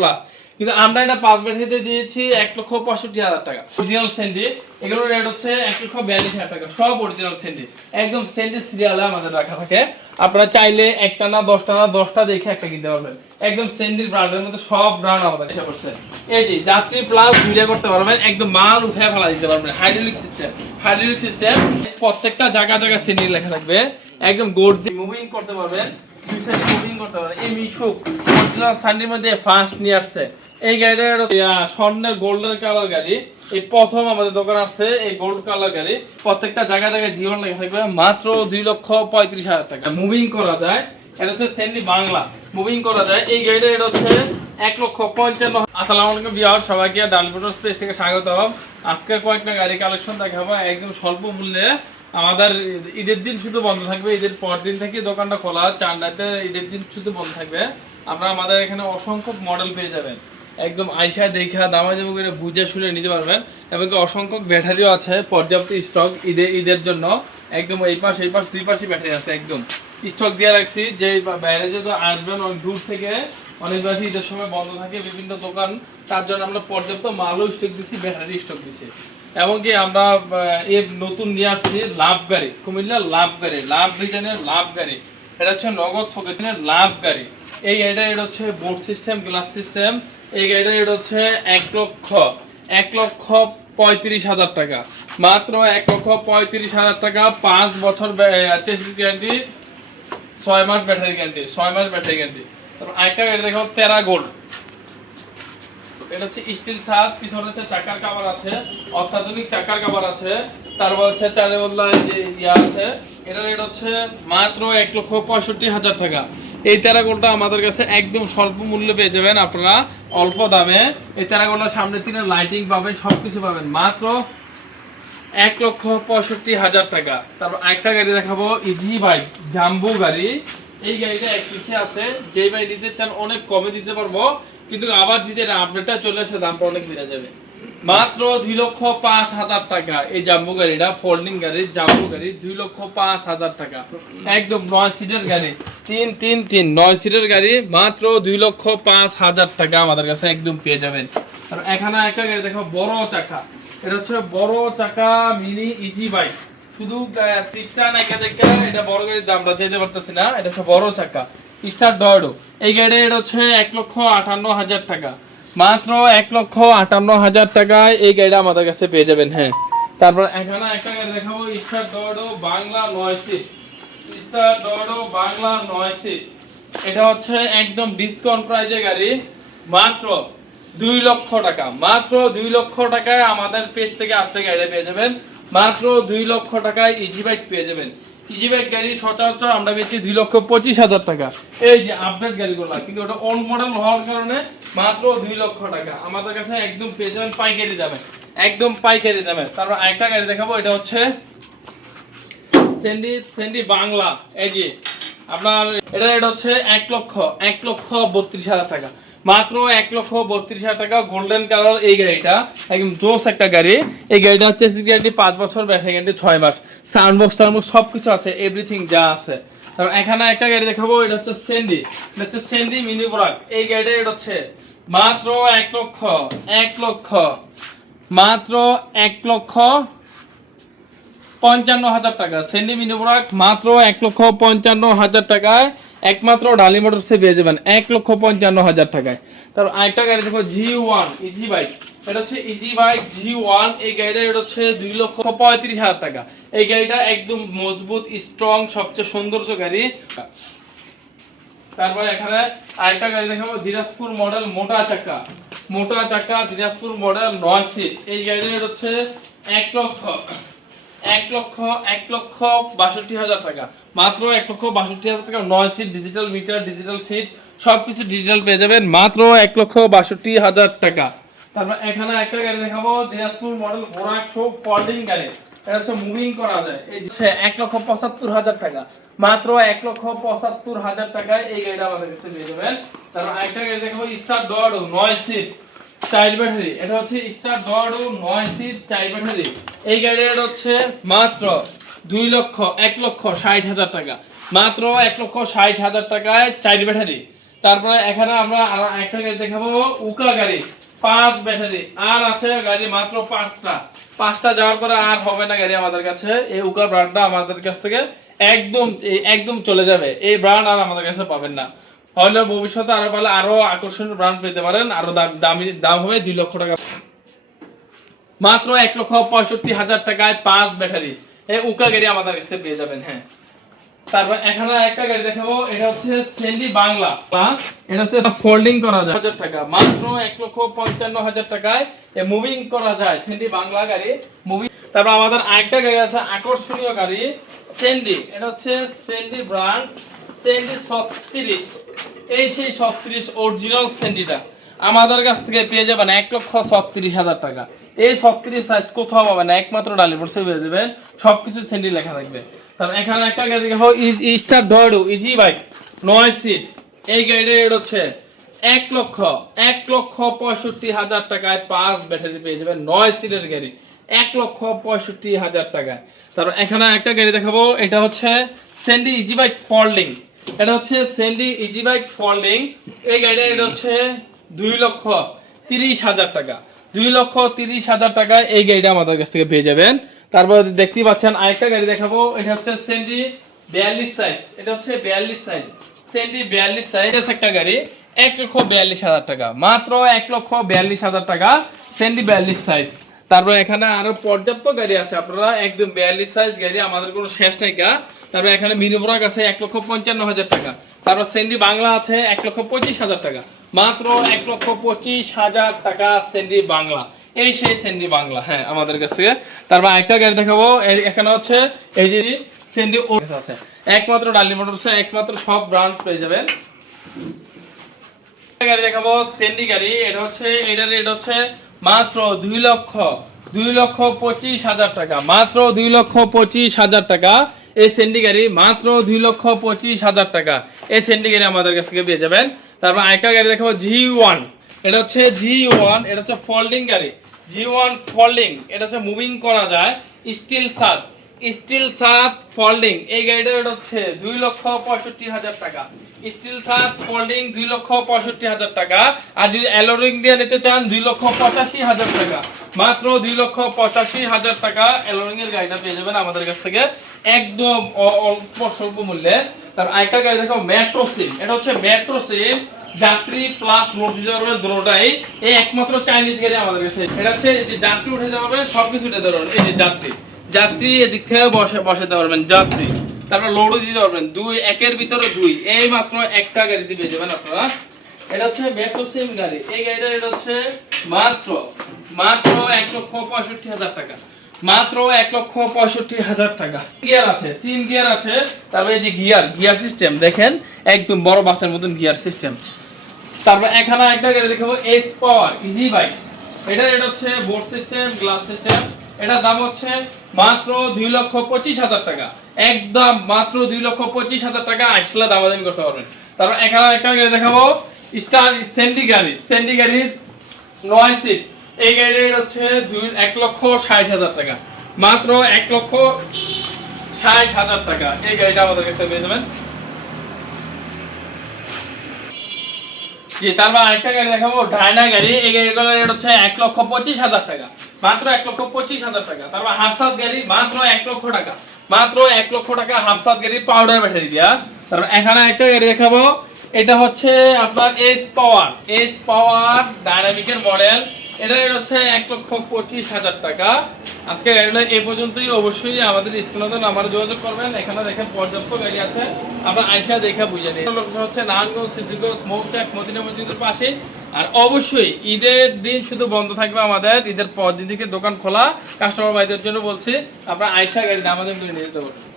Plus কিন্তু আমরা এটা পাঁচ ব্যাটারিতে দিয়েছি এক লক্ষ পঁয়ষট্টি হাজার টাকা। অরিজিনাল স্যান্ডি এগুলোর রেট হচ্ছে এক লক্ষ বিয়াল্লিশ হাজার টাকা। সব অরিজিনাল স্যান্ডি একদম স্যান্ডি সিরিয়ালে আমাদের রাখা থাকে। আপনারা চাইলে একটা না, দশটা না, দশটা দেখে একটা কিনতে পারবেন। একদম স্যান্ডির ব্র্যান্ডের মধ্যে সব ব্র্যান্ড আমাদের এসে পড়ছে। এই যে, যাত্রী প্লাস দুইটা করতে পারবেন, একদম মাল উঠে ফেলা দিতে পারবেন। হাইড্রোলিক সিস্টেম হাইড্রোলিক সিস্টেম প্রত্যেকটা জায়গা জায়গা স্যান্ডি লেখা থাকবে। একদম গোর্জি মুভিং করতে পারবেন। মাত্র দুই লক্ষ পঁয়ত্রিশ হাজার টাকা। মুভিং করা যায়, এটা হচ্ছে বাংলা মুভিং করা যায়। এই গাড়িটা এটা হচ্ছে এক লক্ষ পঞ্চান্ন আসসালামু বিহার সবাইকে স্পেস থেকে স্বাগত আজকে কয়েকটা গাড়ি কালেকশন দেখাবো। একদম স্বল্প মূল্যে আমাদের ঈদের দিন শুধু বন্ধ থাকবে, ঈদের পর দিন থেকে দোকানটা খোলা চান্ডাতে ঈদের দিন শুধু বন্ধ থাকবে। আপনারা আমাদের এখানে অসংখ্য মডেল পেয়ে যাবেন। একদম আইসা দেখা দামা দামা করে বুঝে শুনে নিতে পারবেন। এবং অসংখ্য ব্যাটারিও আছে, পর্যাপ্ত স্টক ঈদে, ঈদের জন্য। একদম এই পাশ এই পাশ, দুই পাশে ব্যাটারি আছে একদম। স্টক দিয়ে রাখছি, যে বাইরে যেহেতু আসবেন অনেক দূর থেকে, অনেক বাসি ঈদের সময় বন্ধ থাকে বিভিন্ন দোকান, তার জন্য আমরা পর্যাপ্ত মালও স্টক দিচ্ছি ব্যাটারি স্টক দিচ্ছি। এমনকি আমরা এর নতুন নিয়ে আসছি লাভ গাড়ি কুমিল্লা লাভ গাড়ি লাভ ডিজাইনের লাভ গাড়ি এটা হচ্ছে নগদ সকেটের লাভ গাড়ি এই গাড়িটা এটা হচ্ছে বোর্ড সিস্টেম গ্লাস সিস্টেম এই গাড়িটা এটা হচ্ছে এক লক্ষ এক লক্ষ পঁয়ত্রিশ হাজার টাকা। মাত্র এক লক্ষ পঁয়ত্রিশ হাজার টাকা, পাঁচ বছর গ্যারান্টি ছয় মাস ব্যাটারি গ্যারান্টি ছয় মাস ব্যাটারি গ্যারান্টি তারপর আরেকটা গাড়ি দেখো তেরা গোল্ড এটা হচ্ছে স্টিল ছাদ, পিছনে হচ্ছে চাকার কাভার আছে, অত্যাধুনিক চাকার কাভার আছে, তারপর হচ্ছে চারে বললাম যে ইয়া আছে এটা রেট হচ্ছে মাত্র এক লক্ষ পঁয়ষট্টি হাজার টাকা। এই তেরাগোলটা আমাদের কাছে একদম স্বল্প মূল্যে পেয়ে যাবেন আপনারা, অল্প দামে। এই সামনে লাইটিং পাবেন সব কিছু পাবেন, মাত্র এক লক্ষ পঁয়ষট্টি হাজার টাকা। তারপর একটা গাড়ি দেখাবো ইজি বাইক জাম্বু গাড়ি। এই গাড়িটা এক পিসে আছে যে ভাই চান অনেক কমে দিতে পারব। কিন্তু আবার যদি আপডেটটা চলে আসে, দামটা অনেক বেড়ে যাবে। মাত্র দুই লক্ষ পাঁচ হাজার টাকা, এই জাম্বু গাড়িটা ফোল্ডিং গাড়ি, জাম্বু গাড়ি, দুই লক্ষ পাঁচ হাজার টাকা। একদম নয় সিটের গাড়ি। তিন তিন তিন, নয় সিটের গাড়ি, মাত্র দুই লক্ষ পাঁচ হাজার টাকা আমাদের কাছে একদম পেয়ে যাবেন। আর এখানে একটা গাড়ি দেখো, বড় চাকা। এটা হচ্ছে বড় চাকা মিনি ইজি বাইক শুধু সিটটা নাইকা দেখে, এটা বড় গাড়ির দামটা চাইতে পারতেছি না, এটা হচ্ছে বড় চাকা। স্টার ডয়ডো এই গাড়ি এটা হচ্ছে এক লক্ষ আটান্ন হাজার টাকা। মাত্র এক লক্ষ আটান্ন হাজার টাকায় এই গাড়িটা আমাদের কাছে পেয়ে যাবেন হ্যাঁ। তারপর এখানে একটা গাড়ি দেখাবো স্টার ডয়ডো বাংলা নয় সিট স্টার ডয়ডো বাংলা নয় সিট এটা হচ্ছে একদম ডিসকাউন্ট প্রাইজে গাড়ি। মাত্র দুই লক্ষ টাকা। মাত্র দুই লক্ষ টাকায় আমাদের পেজ থেকে আজ থেকে গাড়ি পেয়ে যাবেন। মাত্র দুই লক্ষ টাকায় ইজি বাইক পেয়ে যাবেন। ইজি গাড়ি সচরাচর আমরা পেয়েছি দুই লক্ষ পঁচিশ হাজার টাকা। এই যে আপডেট গাড়িগুলো, কিন্তু ওটা ওল্ড মডেল হওয়ার কারণে মাত্র দুই লক্ষ টাকা। আমাদের কাছে একদম যাবেন পাইকারি দামে। একদম পাইকারি দামে। তারপর একটা গাড়ি দেখাবো, এটা হচ্ছে সেন্ডি সেন্ডি বাংলা এই যে, আপনার এটা রেট হচ্ছে এক লক্ষ এক লক্ষ বত্রিশ হাজার টাকা। মাত্র এক লক্ষ বত্রিশ টাকা গোল্ডেন কালার এই গাড়িটা। একদম জোস একটা গাড়ি। এই গাড়িটা হচ্ছে গ্যারান্টি পাঁচ বছর ব্যাটারি গ্যারান্টি ছয় মাস। সাউন্ড বক্স টাউন্ড সব কিছু আছে এভরিথিং যা আছে। তারপর এখানে একটা গাড়ি দেখাবো, এটা হচ্ছে সেন্ডি এটা হচ্ছে সেন্ডি মিনি ব্রাক এই গাড়িটা এটা হচ্ছে মাত্র এক লক্ষ এক লক্ষ, মাত্র এক লক্ষ পঞ্চান্ন হাজার টাকা। সেন্ডি মিনি প্রোডাক্ট মাত্র এক লক্ষ পঞ্চান্ন হাজার টাকায় একমাত্র ডালি মোটরসে পেয়ে যাবেন এক লক্ষ পঞ্চান্ন হাজার টাকায়। তারপর আরেকটা গাড়ি দেখো জি ওয়ান ইজি বাইক এটা হচ্ছে ইজি বাইক জি ওয়ান এই গাড়িটা এটা হচ্ছে দুই লক্ষ পঁয়ত্রিশ হাজার টাকা। এই গাড়িটা একদম মজবুত স্ট্রং সবচেয়ে সৌন্দর্য গাড়ি। তারপরে এখানে আরেকটা গাড়ি দেখাবো, দিনাজপুর মডেল মোটা চাকা। মোটা চাকা, দিনাজপুর মডেল নয় সিট এই গাড়িটা এটা হচ্ছে এক লক্ষ এক লক্ষ এক লক্ষ বাষট্টি হাজার টাকা। মাত্র এক লক্ষ বাষট্টি হাজার টাকা, নয় seat digital meter digital seat সব কিছু ডিজিটাল পেয়ে যাবেন মাত্র এক লক্ষ বাষট্টি হাজার টাকা। তারপর এখানে একটা গাড়ি দেখাবো, দিনাজপুর মডেল ঘোড়া শো ফল্ডিং গাড়ি। এটা হচ্ছে মুভিং করা যায়। এই এক লক্ষ পঁচাত্তর হাজার টাকা। মাত্র এক লক্ষ পঁচাত্তর হাজার টাকায় এই গাড়িটা আমাদের কাছে পেয়ে যাবেন। তারপর আরেকটা গাড়ি দেখাবো স্টার ডর নয় সিট চাইল্ড ব্যাটারি এটা হচ্ছে স্টার ডরো নয় সিট চাইল্ড ব্যাটারি এই গাড়িটা হচ্ছে মাত্র দুই লক্ষ, এক লক্ষ ষাট হাজার টাকা। মাত্র এক লক্ষ ষাট হাজার টাকায় চাইল্ড ব্যাটারি। তারপরে এখানে আমরা একটা গাড়ি দেখাবো, উকা গাড়ি, পাঁচ ব্যাটারি। আর আছে গাড়ি মাত্র পাঁচটা। পাঁচটা যাওয়ার পরে আর হবে না গাড়ি আমাদের কাছে। এই উকা ব্র্যান্ডটা আমাদের কাছ থেকে একদম একদম চলে যাবে। এই ব্র্যান্ড আর আমাদের কাছে পাবেন না। হলে ভবিষ্যতে আরও পালে আরও আকর্ষণীয় ব্র্যান্ড পেতে পারেন। আরও দাম, দামি, দাম হবে দুই লক্ষ টাকা। মাত্র এক লক্ষ পঁয়ষট্টি হাজার টাকায় পাঁচ ব্যাটারি। উকা গাড়ি আমাদের কাছে পেয়ে যাবেন হ্যাঁ। তারপর একটা গাড়ি মুভিং করা যায়। সেন্ডি বাংলা গাড়ি। মুভিং তারপর আমাদের আরেকটা গাড়ি আছে, আকর্ষণীয় গাড়ি সেন্ডি এটা হচ্ছে সেন্ডি ব্র্যান্ড সেন্ডি ছত্রিশ। এই সেই ছত্রিশ অরিজিনাল সেন্ডিটা আমাদের কাছ থেকে পেয়ে যাবেন এক লক্ষ ছত্রিশ হাজার টাকা। এই ছত্রিশ সাইজ কোথাও পাবেন না, একমাত্র ডালি বসে পেয়ে যাবেন। সবকিছু সেন্ডি লেখা থাকবে। তারপর এখানে একটা গাড়ি দেখো স্টার ডয়ডো ইজি বাইক নয় সিট এই গাড়ির রেট হচ্ছে এক লক্ষ এক লক্ষ পঁয়ষট্টি হাজার টাকায় পাঁচ ব্যাটারি পেয়ে যাবেন নয় সিটের গাড়ি। এক লক্ষ পঁয়ষট্টি হাজার টাকায়। তারপর এখানে একটা গাড়ি দেখাবো, এটা হচ্ছে সেন্ডি ইজি বাইক ফল্ডিং এটা হচ্ছে সেন্ডি ইজি বাইক ফল্ডিং এই গাড়িটা এটা হচ্ছে দুই লক্ষ তিরিশ হাজার টাকা। দুই লক্ষ তিরিশ হাজার টাকায় এই গাড়িটা আমাদের কাছ থেকে পেয়ে যাবেন। তারপর দেখতেই পাচ্ছেন আরেকটা গাড়ি দেখাবো। এটা হচ্ছে সেন্ডি বিয়াল্লিশ সাইজ এটা হচ্ছে বিয়াল্লিশ সাইজ সেন্ডি বিয়াল্লিশ সাইজ একটা গাড়ি। এক লক্ষ বিয়াল্লিশ হাজার টাকা। মাত্র এক লক্ষ বিয়াল্লিশ হাজার টাকা সেন্ডি বিয়াল্লিশ সাইজ তারপর এখানে আরও পর্যাপ্ত গাড়ি আছে আপনারা। একদম বিয়াল্লিশ সাইজ গাড়ি। আমাদের কোনো শেষ নাই কা তারপর এখানে মিনিবরাক আছে এক লক্ষ পঞ্চান্ন হাজার টাকা। তারপর সেন্ডি বাংলা আছে এক লক্ষ পঁচিশ হাজার টাকা। মাত্র এক লক্ষ পঁচিশ হাজার টাকা সেন্ডি বাংলা। এই সেই সেন্ডি বাংলা হ্যাঁ আমাদের কাছ থেকে। তারপর একটা গাড়ি দেখাবো। এখানে হচ্ছে, এই যে সেন্ডি আছে। একমাত্র ডালি মোটরসে একমাত্র সব ব্রান্ড পেয়ে যাবেন। গাড়ি দেখাবো গাড়ি। এটা হচ্ছে, এটার রেট হচ্ছে মাত্র দুই লক্ষ দুই লক্ষ পঁচিশ হাজার টাকা। মাত্র দুই লক্ষ পঁচিশ হাজার টাকা। এই সেন্ডি গাড়ি মাত্র দুই লক্ষ পঁচিশ হাজার টাকা। এই সেন্ডি গাড়ি আমাদের কাছ থেকে পেয়ে যাবেন। তারপর আরেকটা গাড়ি দেখাবো জি ওয়ান এটা হচ্ছে জি ওয়ান এটা হচ্ছে ফোল্ডিং গাড়ি। জি ওয়ান ফোল্ডিং এটা হচ্ছে মুভিং করা যায় স্টিল সাত স্টিল সাত ফোল্ডিং এই গাড়িটা এটা হচ্ছে দুই লক্ষ পঁয়ষট্টি হাজার টাকা। স্টিল সাত ফোল্ডিং দুই লক্ষ পঁয়ষট্টি হাজার টাকা। আর যদি অ্যালোরিং দিয়ে নিতে চান, দুই লক্ষ পঁচাশি হাজার টাকা। মাত্র দুই লক্ষ পঁচাশি হাজার টাকা অ্যালোরিং এর গাড়িটা পেয়ে যাবেন আমাদের কাছ থেকে। একদম অল্প স্বল্প মূল্যে। তার আরেকটা গাড়ি দেখো মেট্রো সিম এটা হচ্ছে মেট্রো সিম যাত্রী প্লাস লোড দিতে পারবেন এই একমাত্র চাইনিজ গাড়ি আমাদের কাছে। এটা হচ্ছে এই যে যাত্রী উঠে পারবেন সবকিছু উঠে দিতে এই যে যাত্রী। যাত্রী এদিক থেকে বসে বসাতে পারবেন যাত্রী। তারপর লোডও দিতে পারবেন। দুই, একের ভিতরে দুই। এই মাত্র একটা গাড়ি পেয়ে যাবেন আপনারা। এটা হচ্ছে মেট্রো সিম গাড়ি। এই গাড়িটা এটা হচ্ছে মাত্র মাত্র এক লক্ষ পঁয়ষট্টি হাজার টাকা। মাত্র এক লক্ষ পঁয়ষট্টি হাজার টাকা। গিয়ার আছে, তিন গিয়ার আছে। তারপরে যে গিয়ার গিয়ার সিস্টেম, দেখেন, একদম বড় বাসের মতন গিয়ার সিস্টেম। তারপর এখানে একটা গাড়ি দেখাবো এস পাওয়ার ইজি বাইক এটা এটা হচ্ছে বোর্ড সিস্টেম, গ্লাস সিস্টেম। এটার দাম হচ্ছে মাত্র দুই লক্ষ পঁচিশ হাজার টাকা। একদম মাত্র দুই লক্ষ পঁচিশ হাজার টাকা আসলে দামাদামি করতে পারবেন। তারপর এখানে একটা গাড়ি দেখাবো। স্টার সেন্ডি গাড়ি। সেন্ডি গাড়ির নয় সিট এই গাড়ির হচ্ছে দুই, এক লক্ষ ষাট হাজার টাকা। মাত্র এক লক্ষ ষাট হাজার টাকা। এই গাড়িটা আমাদের কাছে পেয়ে যাবেন। জি, তারপর আরেকটা গাড়ি দেখাবো। ডায়না গাড়ি। এই গাড়িগুলোর রেট হচ্ছে এক লক্ষ পঁচিশ হাজার টাকা। মাত্র এক লক্ষ পঁচিশ হাজার টাকা। তারপর হাফসাত গাড়ি মাত্র এক লক্ষ টাকা। মাত্র এক লক্ষ টাকা হাফসাত গাড়ি পাউডার ব্যাটারি দিয়া। তারপর এখানে একটা গাড়ি দেখাবো। এটা হচ্ছে আপনার এস পাওয়ার এস পাওয়ার ডাইনামিকের মডেল এটা হচ্ছে এক লক্ষ পঁচিশ হাজার টাকা। আজকে গাড়িটা এই পর্যন্তই। অবশ্যই আমাদের স্ক্রিনে নাম্বার যোগাযোগ করবেন। এখানে দেখেন পর্যাপ্ত গাড়ি আছে। আমরা আইসা দেখা বুঝে নিই। লোকেশন হচ্ছে নারায়ণগঞ্জ, সিদ্ধিগঞ্জ, মৌচাক, মদিনা মসজিদের পাশে। আর অবশ্যই ঈদের দিন শুধু বন্ধ থাকবে আমাদের, ঈদের পর দিন থেকে দোকান খোলা কাস্টমার ভাইদের জন্য বলছি, আপনার আয়সা গাড়ি দামাদাম করে নিয়ে যেতে পারব